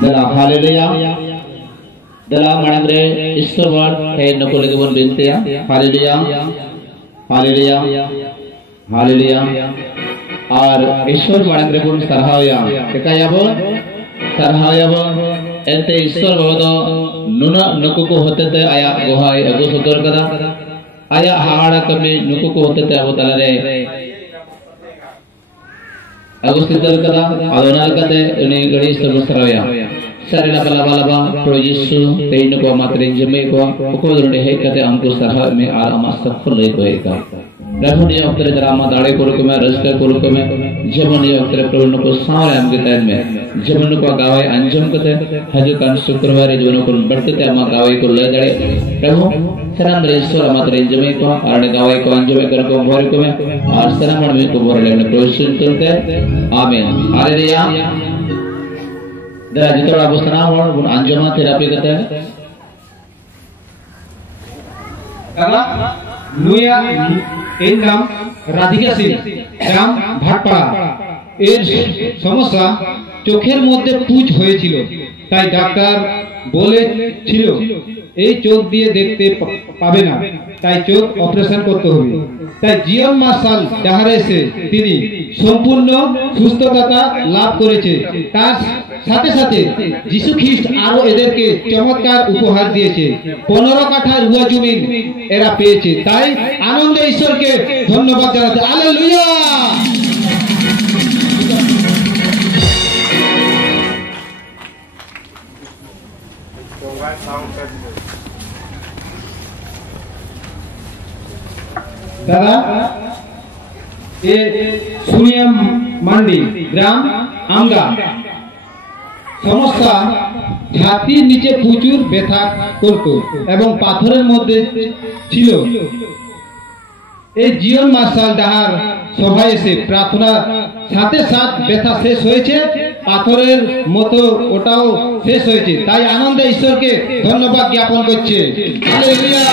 Dala Hallelujah. Dala Manangre Istowar Hey Nokoligabon Bintia. Hallelujah. Hallelujah. Hallelujah. Ar Ishwar Manangre Bun Sarhaya. Ekayabon Sarhayabon Ente Ishwar Bodo Nuna Nukuku Hotete Aya Gohai Abu Sotor Kada Aya Hara Kami Nukuku Hotete Abu Talare Agustinal Kada Adonal Kade Uni Garis Sarvaya Sarila Balaba Pro Yesu Teinuko Matrin Jamaica Ukodunde Hekate Amku Sarha Me Aramasa Fuleko Ramani Octre Drama Dade Kurukume Raska Kurukume Jamani Octre Pronuko Sar Amgitan Me Jamanuko Gawai Anjam Kate Hajukan Sukurvari Junukun Bertate Ama Gawai Kuladare Ramu Saram Resor Matrin Jamaica Arne Gawai Konjamaica Komorikume Arsaram Kuborele Prosin Tulte Amen Hallelujah The Jitora Abustana Bun Anjama Therapy Kate Kala Nuya এর নাম রাধিকা সিং গ্রাম ভাটপাড়া এর সমস্যা চোখের মধ্যে পুঁজ হয়েছিল তাই doctor বলেছিল এই চোখ দিয়ে দেখতে পাবে না তাই চোখ অপারেশন করতে হবে তাই জীবন মার্শাল ডাহারে এসে তিনি সম্পূর্ণ সুস্থতা লাভ করেছে তার সাথে সাথে যিশু খ্রিস্ট আরো এদেরকে চমৎকার উপহার দিয়েছে 15 কাঠা রুয়া জমিন এরা পেয়েছে তাই আনন্দে ঈশ্বরকে ধন্যবাদ জানাতে হালেলুয়া দাদা এ সুনিয়াম মান্ডি গ্রাম আমগা সমস্যা ছাতির নিচে প্রচুর ব্যথা করত এবং পাথরের মধ্যে ছিল এই জীবন মার্শাল ডাহার সভায় এসে প্রার্থনা সাথে সাথে ব্যথা শেষ হয়েছে পাথরের মতো ওটাও শেষ হয়েছে তাই আনন্দে ঈশ্বরকে ধন্যবাদ জ্ঞাপন করছে হালেলুয়া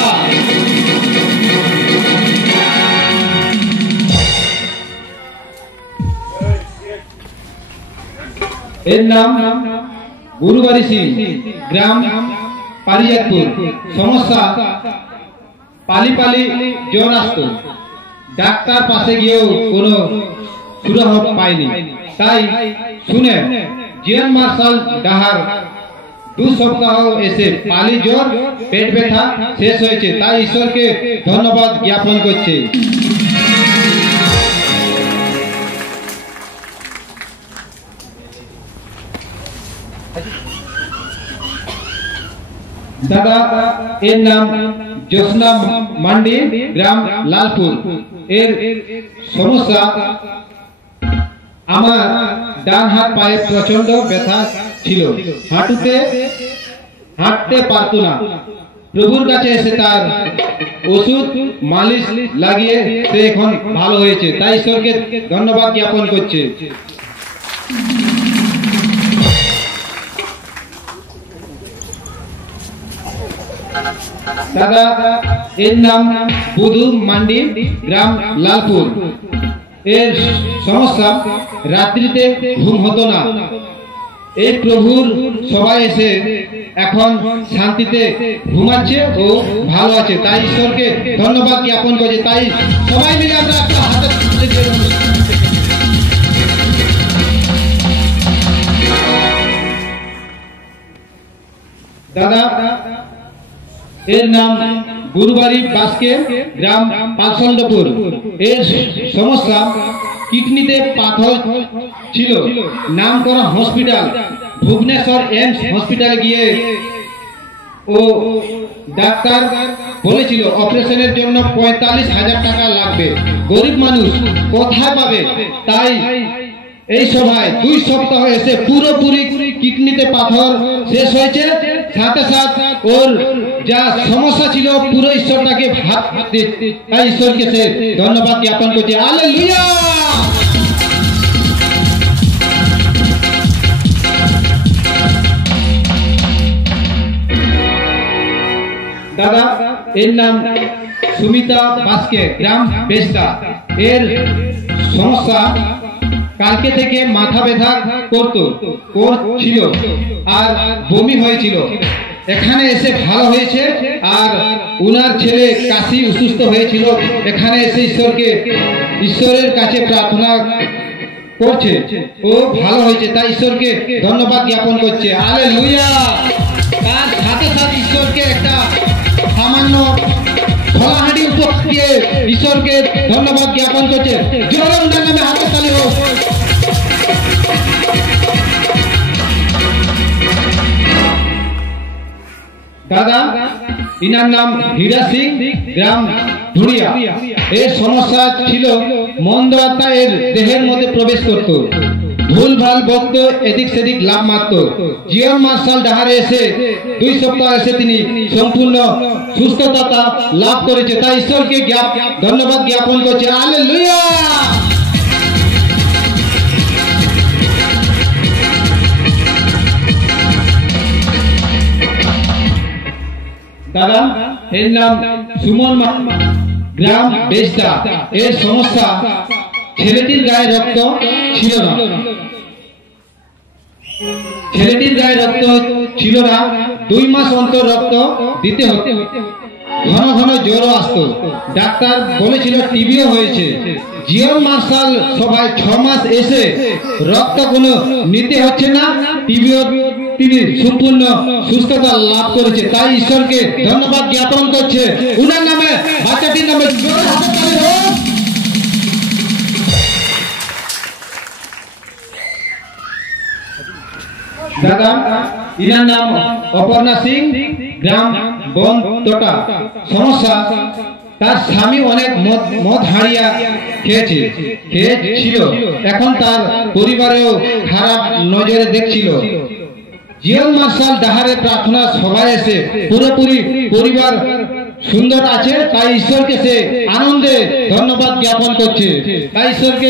এর নাম গুরুবারি সিং গ্রাম পারিজাতপুর সমস্যা পালি পালি জ্বর আসতো ডাক্তার পাশে গিয়েও কোনো সুরাহ পায়নি তাই শুনে জীবন মার্শাল ডাহার 2 সপ্তাহ এসে পালি জ্বর পেট ব্যথা শেষ হয়েছে তাই ঈশ্বরকে ধন্যবাদ জ্ঞাপন করছে দাদা এর নাম জোসনা মান্ডি গ্রাম লালপুর এর সমস্যা আমার ডান হাত পায়ে প্রচন্ড ব্যথা ছিল হাঁটুতে হাঁটতে পারতো না প্রভুর কাছে এসে তার ওষুধ মালিশ লাগিয়ে সে এখন ভালো হয়েছে তাই ঈশ্বরকে ধন্যবাদ জ্ঞাপন করছে দাদা এর নাম বুধু মান্ডি গ্রাম লালপুর এর সমস্যা রাত্রিতে ঘুম হতো না এই প্রভুর সবাই এসে এখন শান্তিতে ঘুমাচ্ছে ও ভালো আছে তাই ঈশ্বরকে ধন্যবাদ জ্ঞাপন করছে তাই সবাই মিলে আমরা একটা হাতে দাদা এর নাম গুরুবারি বাসকে গ্রাম পালসন্ডপুর এর সমস্যা কিডনিতে পাথর ছিল নাম করা হসপিটাল ভুবনেশ্বর এমস হসপিটালে গিয়ে ও ডাক্তার বলেছিল অপারেশনের জন্য 45,000 টাকা লাগবে গরিব মানুষ কোথায় পাবে তাই এই সভায় 2 সপ্তাহ এসে পুরোপুরি কিডনিতে পাথর শেষ হয়েছে সাথে সাথে ওর যা সমস্যা ছিল পুরো ঈশ্বরটাকে ভাত দিতে তাই ঈশ্বরকে সে ধন্যবাদ জ্ঞাপন করছে হালেলুয়া দাদা এর নাম সুমিতা বাসকে গ্রাম বেস্তা এর সমস্যা কালকে থেকে মাথা ব্যথা করছিল আর বমি হয়েছিল। এখানে এসে ভালো হয়েছে। আর উনার ছেলে কাশি অসুস্থ হয়েছিল, এখানে এসে ঈশ্বরের কাছে প্রার্থনা করছে, ও ভালো হয়েছে, তাই ঈশ্বরকে ধন্যবাদ জ্ঞাপন করছে। হালেলুয়া। তার সাথে সাথে ঈশ্বরকে একটা সামান্য খোলাহাঁড়ি উপহার দিয়ে ঈশ্বরকে ধন্যবাদ জ্ঞাপন করছে। জোরে ওনার নামে হাতের তালি হোক। দাদা, ইনার নাম হীরা সিং, গ্রাম ধুড়িয়া। এর সমস্যা ছিল মন্দ আত্মা এর দেহের মধ্যে প্রবেশ করত, ভুল ভাল বকত, এদিক সেদিক লাভ মারত। জীবন মার্শাল ডাহারে এসে 2 সপ্তাহ এসে তিনি সম্পূর্ণ সুস্থতা লাভ করেছে, তাই ঈশ্বরকে ধন্যবাদ জ্ঞাপন করছে। হালেলুয়া। দাদা, এর নাম সুমন, গ্রাম বেজদা। এর সমস্যা ছেলেটির গায়ে রক্ত ছিল না, ছেলেটির গায়ে রক্ত ছিল না, 2 মাস অন্তর রক্ত দিতে হতো, ঘন ঘন জ্বরও আসতো। ডাক্তার বলেছিল টিবিও হয়েছে। জীবন মার্শাল সবাই 6 মাস এসে রক্ত কোনো নিতে হচ্ছে না, টিবিও তিনি সম্পূর্ণ সুস্থতা লাভ করেছে, তাই ঈশ্বরকে ধন্যবাদ জ্ঞাপন করছে। উনার নামে বাচ্চাটির নামে দাদা, ইনার নাম অপর্ণা সিং, গ্রাম বনতোটা। সমস্যা তার স্বামী অনেক মদ হারিয়া খেয়েছিল, এখন তার পরিবারেও খারাপ নজরে দেখছিল। জীবন মার্শাল ডাহারে প্রার্থনা সবাই এসে পুরোপুরি পরিবার সুন্দর আছে, তাই ঈশ্বরকে সে আনন্দে ধন্যবাদ জ্ঞাপন করছে। তাই ঈশ্বরকে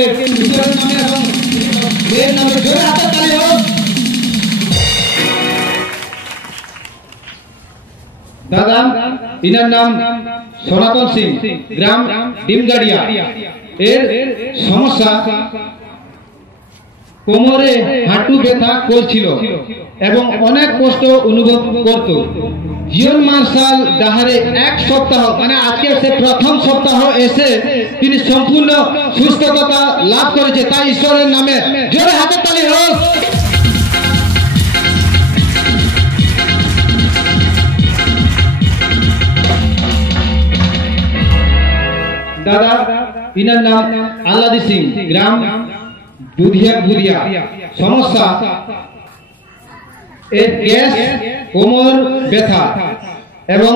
দাদা, ইনার নাম সনাতন সিং, গ্রাম ডিমগাড়িয়া। এর সমস্যা কোমরে হাঁটু ব্যথা করছিল এবং অনেক কষ্ট অনুভব করত। জীবন মার্শাল ডাহারে 1 সপ্তাহ, মানে আজকে সে প্রথম সপ্তাহ এসে তিনি সম্পূর্ণ সুস্থতা লাভ করেছে, তাই ঈশ্বরের নামে জোরে হাতের তালি হোক। দাদা, ইনার নাম আল্লাদি সিং, গ্রাম বুধিয়া। সমস্যা এর গ্যাস, কোমর ব্যথা এবং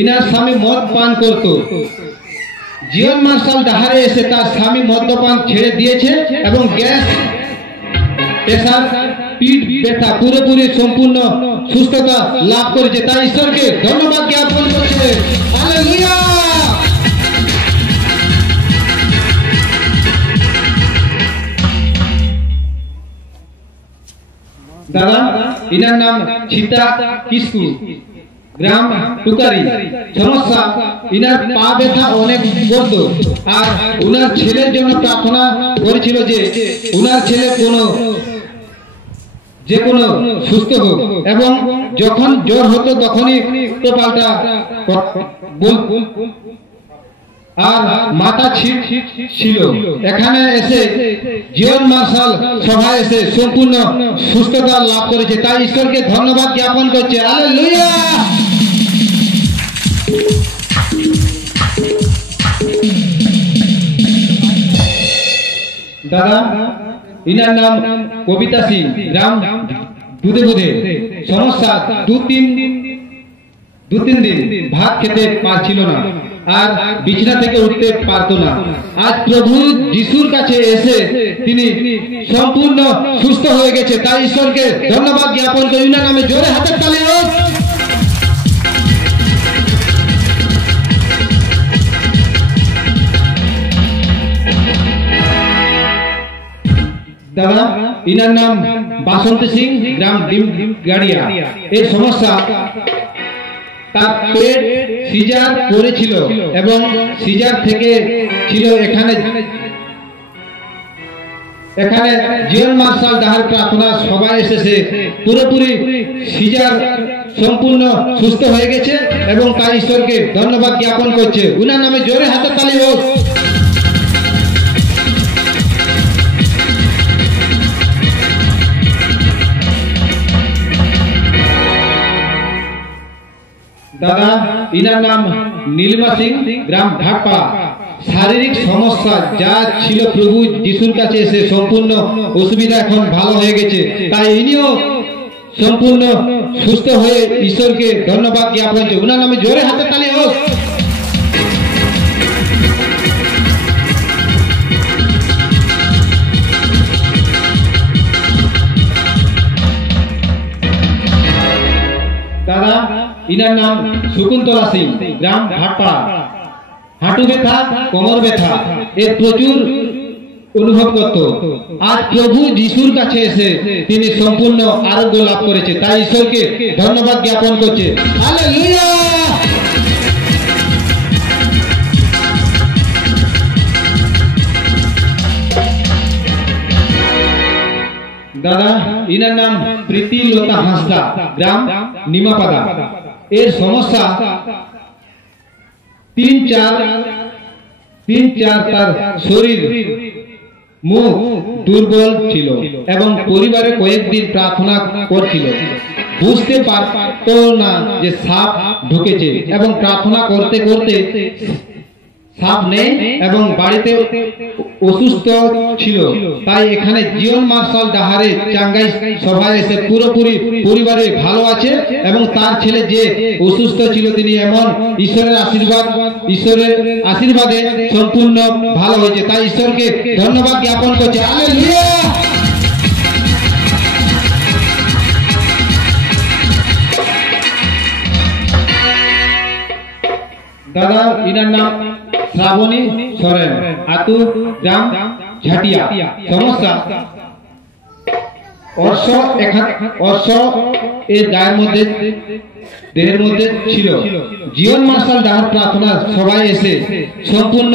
ইনার স্বামী মদ পান করত। জীবন মার্শাল ডাহারে এসে তার স্বামী মদ্যপান ছেড়ে দিয়েছে এবং গ্যাস, প্রেসার, পিঠ ব্যথা পুরোপুরি সম্পূর্ণ সুস্থতা লাভ করেছে, তাই ঈশ্বরকে ধন্যবাদ জ্ঞাপন করছে। হালেলুয়া। দাদা, ইনার নাম সীতা কিসকু, গ্রাম টুকারি। সমস্যা ইনার পা ব্যথা অনেক করত, আর উনার ছেলের জন্য প্রার্থনা করেছিল যে উনার ছেলে যে কোনো সুস্থ হোক, এবং যখন জ্বর হতো তখনই তো পাল্টা আর মাথা ছিল। এখানে এসে জীবন মার্শাল সভায় এসে সম্পূর্ণ সুস্থতা লাভ করেছে, তাই ঈশ্বরকে ধন্যবাদ জ্ঞাপন করছে। হালেলুয়া। দাদা, ইনার নাম কবিতা সিং, গ্রাম দুধে। সমস্যা 2-3 দিন ভাত খেতে পারছিল না আর বিছানা থেকে উঠতে পারতো না। আজ প্রভু যিশুর কাছে এসে তিনি সম্পূর্ণ সুস্থ হয়ে গেছে, তাই ঈশ্বরকে ধন্যবাদ জ্ঞাপন করি। না নামে জোরে হাতের তালি হোক। দাদা, ইনার নাম বাসন্তী সিং, গ্রাম ডিমগাড়িয়া। এই সমস্যা তার পেট সিজার করেছিল এবং সিজার থেকে ছিল এখানে জীবন মার্শাল ডাহার প্রার্থনা সবাই এসেছে, পুরোপুরি সিজার সম্পূর্ণ সুস্থ হয়ে গেছে এবং তাই ঈশ্বরকে ধন্যবাদ জ্ঞাপন করছে। উনার নামে জোরে হাতের তালি হোক। দাদা ইনার নাম নীলিমা সিং, গ্রাম ভাটপাড়া। শারীরিক সমস্যা যা ছিল প্রভু যিশুর কাছে এসে সম্পূর্ণ অসুবিধা এখন ভালো হয়ে গেছে, তাই ইনিও সম্পূর্ণ সুস্থ হয়ে ঈশ্বরকে ধন্যবাদ জ্ঞাপন করছে। উনার নামে জোরে হাতে তালি হোক। দাদা ইনার নাম শকুন্তলা সিং, গ্রাম ভাটপাড়া। হাঁটু ব্যথা, কোমর ব্যথা এর প্রচুর অনুভব করত। আজ প্রভু যিশুর কাছে এসে তিনি সম্পূর্ণ আরোগ্য লাভ করেছে, তাই ঈশ্বরকে ধন্যবাদ জ্ঞাপন করছে। হালেলুয়া। দাদা ইনার নাম প্রীতি লতা হাঁসদা, গ্রাম নিমাপাড়া। এর সমস্যা তিন চার তার শরীর মুখ দুর্বল ছিল এবং পরিবারে কয়েকদিন প্রার্থনা করছিল, বুঝতে পারত না যে সাপ ঢুকেছে এবং প্রার্থনা করতে করতে সাপ নেই এবং বাড়িতে অসুস্থ ছিল। তাই এখানে জীবন মার্শাল ডাহারে চাঙ্গাই সভায় এসে পুরোপুরি পরিবারে ভালো আছে এবং তার ছেলে যে অসুস্থ ছিল তিনি এমন ঈশ্বরের আশীর্বাদে সম্পূর্ণ ভালো হয়েছে, তাই ঈশ্বরকে ধন্যবাদ জ্ঞাপন করছে। হালেলুয়া। দাদা ইনার নাম শ্রাবণী সরেন, আতু, গ্রাম ঝাটিয়া। সমস্যা অর্শ এর গায়ের মধ্যে দেহের মধ্যে ছিল। জীবন মার্শাল ডাহার প্রার্থনা সবাই এসে সম্পূর্ণ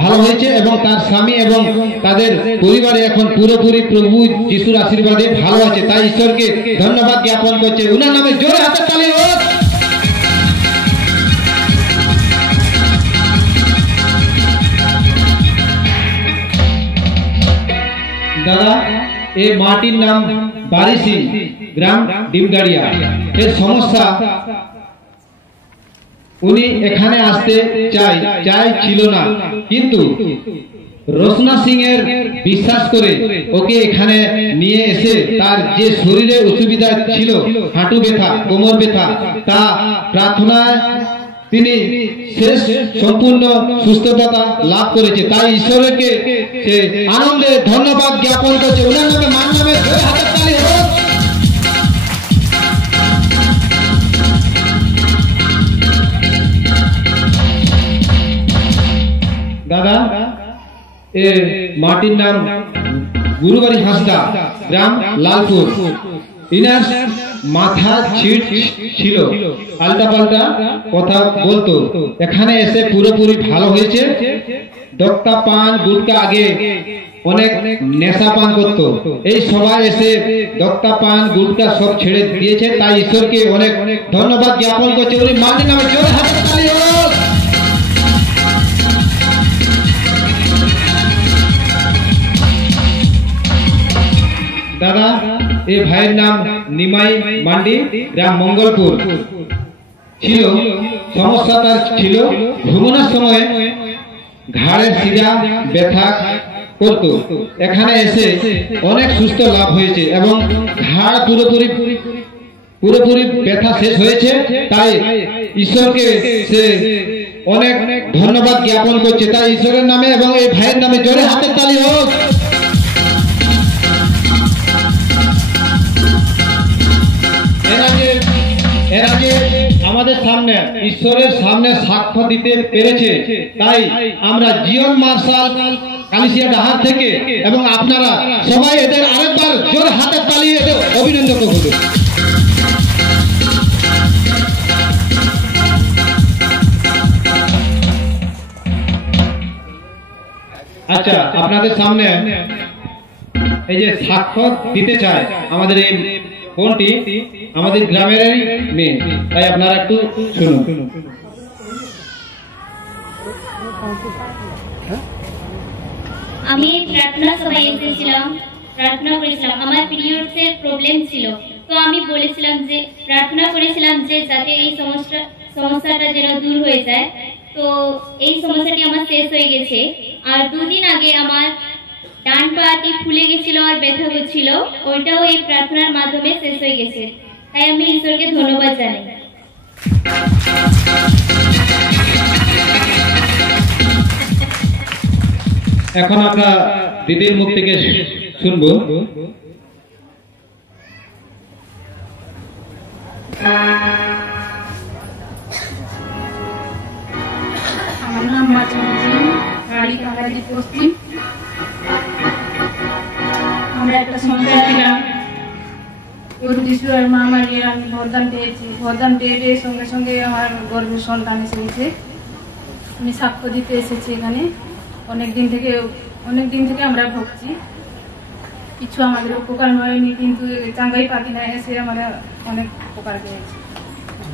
ভালো হয়েছে এবং তার স্বামী এবং তাদের পরিবারে এখন পুরোপুরি প্রভু যিশুর আশীর্বাদে ভালো আছে, তাই ঈশ্বরকে ধন্যবাদ জ্ঞাপন করছে। উনার নামে জোরে হাতের তালি হোক। দাদা এই মাটির নাম বারি সিং, গ্রাম ডিমগাড়িয়া। এর সমস্যা উনি এখানে আসতে ছিল না, কিন্তু রোশনা সিং এর বিশ্বাস করে ওকে এখানে নিয়ে এসে তার যে শরীরে অসুবিধা ছিল, হাঁটু ব্যথা, কোমর ব্যথা, তা প্রার্থনায় তিনি শেষ সম্পূর্ণ সুস্থতা লাভ করেছে, তাই ঈশ্বরকে সে আনন্দে ধন্যবাদ জ্ঞাপন করছে। ওনার নামে মান নামে হাতের তালি হোক। দাদা এ মাটির নাম গুরুবাড়ি হাঁসদা, গ্রাম লালপুর। ইনার মাথা ছিট ছিল, আলটা পাল্টা কথা বলতো, এখানে এসে পুরোপুরি ভালো হয়েছে। দক্তা পান গুটকা আগে অনেক নেশা পান করত, এই সবাই এসে দক্তা পান গুটকা সব ছেড়ে দিয়েছে, তাই ঈশ্বরকে অনেক ধন্যবাদ জ্ঞাপন করছে। উনি মাটির নামে জোরে হাতের তালি হোক। দাদা এই ভাইয়ের নাম নিমাই মান্ডি, গ্রাম মঙ্গলপুর। ছিল সমস্যা তার ছিল ঘুমানোর সময় ঘাড়ের শিরা ব্যথা করত, এখানে এসে অনেক সুস্থ লাভ হয়েছে এবং ঘাড় পুরোপুরি ব্যথা শেষ হয়েছে, তাই ঈশ্বরকে সে অনেক ধন্যবাদ জ্ঞাপন করছে। তাই ঈশ্বরের নামে এবং এই ভাইয়ের নামে জোরে হাতের তালি হোক। এর আগে আমাদের সামনে ঈশ্বরের সামনে সাক্ষ্য দিতে পেরেছে, তাই আমরা জীবন মার্শাল কালিসিয়া ডাহার থেকে এবং আপনারা সবাই এদের আরেকবার জোরে হাতের তালি এদের অভিনন্দন করবেন। আচ্ছা, আপনাদের সামনে এই যে সাক্ষ্য দিতে চায় আমাদের এই বোনটি আমাদের গ্রামের মেয়ে, তাই আপনারা একটু শুনুন। আমি প্রার্থনা সভায় এসেছিলাম, প্রার্থনা করেছিলাম। আমার পিরিয়ডসের প্রবলেম ছিল, তো আমি বলেছিলাম যে প্রার্থনা করেছিলাম যে যাতে এই সমস্যাটা যেন দূর হয়ে যায়। তো এই সমস্যাটি আমার শেষ হয়ে গেছে। আর 2 দিন আগে আমার ডান পাটি ফুলে গেছিল আর ব্যথা হচ্ছিল, ওইটাও এই প্রার্থনার মাধ্যমে শেষ হয়ে গেছে। তাই আমি ঈশ্বরকে ধন্যবাদ জানাই। এখন আমরা দিদির মুখ থেকে শুনবো। আমার নাম বাড়ি কালাদি পশ্চিম। আমরা একটা সংসার ছিলাম, যিশুর মহামারী আমি ভরদান পেয়েছি। ভরদান পেয়ে সঙ্গে সঙ্গে আমার গর্ভের সন্তান এসেছে। আমি সাক্ষ্য দিতে এসেছি এখানে। অনেক দিন থেকে আমরা ভুগছি, কিছু আমাদের উপকার হয়নি, কিন্তু চাঙ্গাই পাখি না এসে আমরা অনেক উপকার পেয়েছি।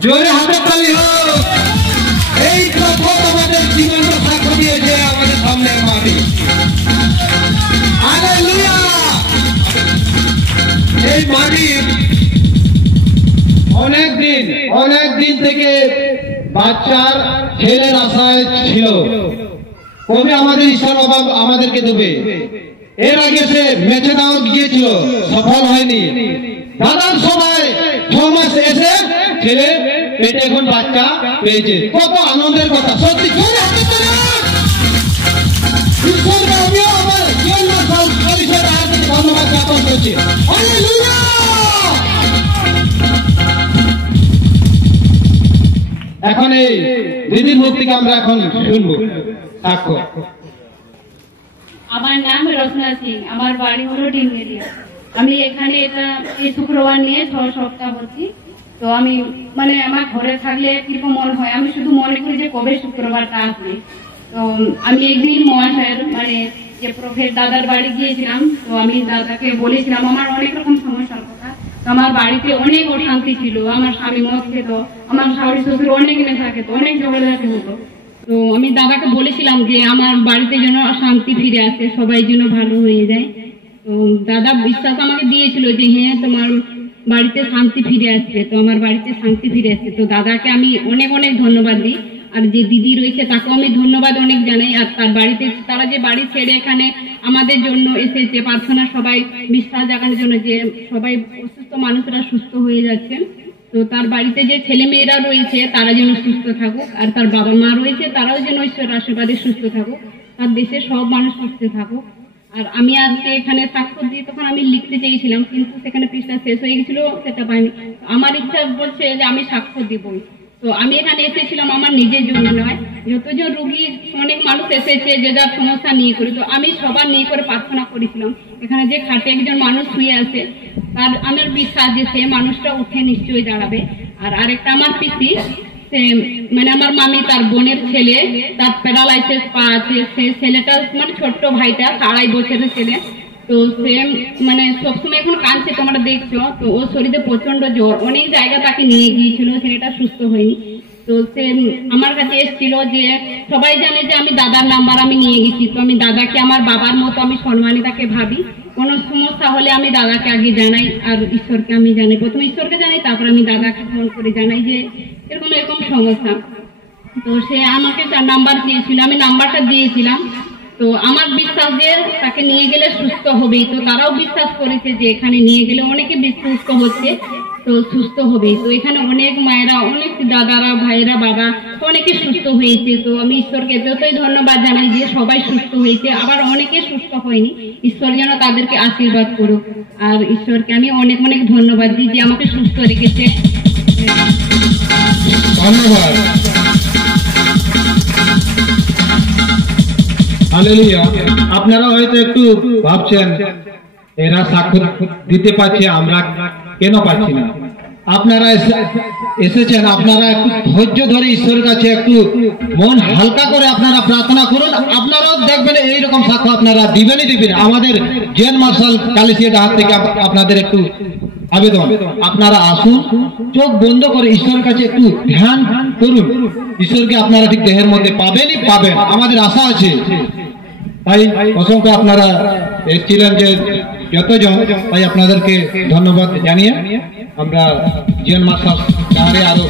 জোরে হাতে তালি হোক। এই প্রথম আমাদের জীবন্ত সাক্ষ্য দিয়েছে আমাদের সামনে মাটি। হালেলুয়া। এই মাটি অনেক দিন থেকে বাচ্চার ছেলের আশায় ছিল, কবে আমাদের ঈশ্বর বাবা আমাদেরকে দেবে। এর আগে সে মেছে দাও গিয়েছিল, সফল হয়নি। দাদার সময় 6 মাস এসে ছেলে পেটে এখন বাচ্চা পেয়েছে। কত আনন্দের কথা সত্যি। ধন্যবাদ জ্ঞাপন করছি। এখন এই দিদির মুখ থেকে আমরা এখন শুনবো সাক্ষ্য। আমার নাম রচনা সিং, আমার বাড়ি হলো ডিঙ্গেরিয়া। আমি এখানে এই শুক্রবার নিয়ে 6 সপ্তাহ হচ্ছি। তো আমি আমার ঘরে থাকলে কিরকম মনে হয়, আমি শুধু মনে করি যে কবে শুক্রবারটা আসবে। তো আমি একদিন মহাশয়ের যে প্রফেট দাদার বাড়ি গিয়েছিলাম। তো আমি দাদাকে বলেছিলাম আমার অনেক রকম সমস্যার কথা। তো আমার বাড়িতে অনেক অশান্তি ছিল, আমার স্বামী মদ খেত, আমার শাশুড়ি শ্বশুর অনেক নেশা খেত, অনেক ঝগড়াঝাটি হতো। তো আমি দাদাকে বলেছিলাম যে আমার বাড়িতে যেন শান্তি ফিরে আসে, সবাই যেন ভালো হয়ে যায়। তো দাদা বিশ্বাস আমাকে দিয়েছিল যে হ্যাঁ তোমার বাড়িতে শান্তি ফিরে আসছে। তো আমার বাড়িতে শান্তি ফিরে আসছে। তো দাদাকে আমি অনেক ধন্যবাদ দিই। আর যে দিদি রয়েছে তাকেও আমি ধন্যবাদ অনেক জানাই। আর তার বাড়িতে তারা যে বাড়ি ছেড়ে এখানে আমাদের জন্য এসেছে, প্রার্থনা সবাই বিশ্বাস জাগানোর জন্য যে সবাই অসুস্থ মানুষরা সুস্থ হয়ে যাচ্ছে। তো তার বাড়িতে যে ছেলে মেয়েরা রয়েছে তারা যেন সুস্থ থাকুক, আর তার বাবা মা রয়েছে তারাও যেন ঈশ্বরের আশীর্বাদে সুস্থ থাকুক, আর দেশের সব মানুষ সুস্থ থাকুক। আর আমি আজকে এখানে সাক্ষ্য দিয়ে তখন আমি লিখতে চেয়েছিলাম, কিন্তু সেখানে পৃষ্ঠা শেষ হয়ে গেছিল, সেটা পাইনি। আমার ইচ্ছা বলছে যে আমি সাক্ষ্য দিবই। তো আমি এখানে এসেছিলাম আমার নিজের জন্য নয়, যতজন রোগী অনেক মানুষ এসেছে যে যার সমস্যা নিয়ে করে। তো আমি সবার নিয়ে করে প্রার্থনা করেছিলাম। এখানে যে খাটে একজন মানুষ শুয়ে আছে, তার আমার বিশ্বাস যে সে মানুষটা উঠে নিশ্চয়ই দাঁড়াবে। আর আরেকটা আমার পিসি, সে আমার মামি তার বোনের ছেলে, তার প্যারালাইসিস পা আছে। সে ছেলেটা ছোট্ট ভাইটা 2.5 বছরের ছেলে। তো সে সবসময় এখন কাঁদছে, তোমরা দেখছো। তো ওর শরীরে প্রচন্ড জ্বর, অনেক জায়গা তাকে নিয়ে গিয়েছিল, ছেলেটা সুস্থ হয়নি। তো সে আমার কাছে এসেছিল যে সবাই জানে যে আমি দাদার নাম্বার আমি নিয়ে গেছি। তো আমি দাদাকে আমার বাবার মতো আমি সম্মানী তাকে ভাবি। কোনো সমস্যা হলে আমি দাদাকে আগে জানাই, আর ঈশ্বরকে আমি জানাই। প্রথমে ঈশ্বরকে জানাই, তারপর আমি দাদাকে ফোন করে জানাই যে এরকম সমস্যা। তো সে আমাকে তার নাম্বার দিয়েছিল, আমি নাম্বারটা দিয়েছিলাম। তো আমার বিশ্বাস যে তাকে নিয়ে গেলে সুস্থ হবেই। তো তারাও বিশ্বাস করেছে যে এখানে নিয়ে গেলে অনেকে সুস্থ হচ্ছে, তো সুস্থ হবেই। তো এখানে অনেক মায়েরা, অনেক দাদারা, ভাইরা, বাবা অনেকে সুস্থ হয়েছে। তো আমি ঈশ্বরকে যতই ধন্যবাদ জানাই যে সবাই সুস্থ হয়েছে, আবার অনেকে সুস্থ হয়নি। ঈশ্বর যেন তাদেরকে আশীর্বাদ করুক। আর ঈশ্বরকে আমি অনেক ধন্যবাদ দিই যে আমাকে সুস্থ রেখেছে। ধন্যবাদ। হালেলুয়া। আপনারা হয়তো একটু ভাবছেন এরা সাক্ষ্য দিতে পারছে, আমরা কেন পাচ্ছি না? আপনারা এসেছেন, আপনারা একটু ধৈর্য ধরে ঈশ্বরের কাছে একটু মন হালকা করে আপনারা প্রার্থনা করুন। আপনারাও দেখবেন এইরকম সাক্ষ্য আপনারা দিবেনই দিবেন। আমাদের জেন মার্শাল কালেসিয়ার হাত থেকে আপনাদের একটু আবেদন, আপনারা আসুন, চোখ বন্ধ করে ঈশ্বরের কাছে একটু ধ্যান করুন। ঈশ্বরকে আপনারা ঠিক দেহের মধ্যে পাবেনই পাবেন, আমাদের আশা আছে। তাই অসংখ্য আপনারা এসেছিলেন যে যতজন, তাই আপনাদেরকে ধন্যবাদ জানিয়ে আমরা জিএন মার্শাল আরো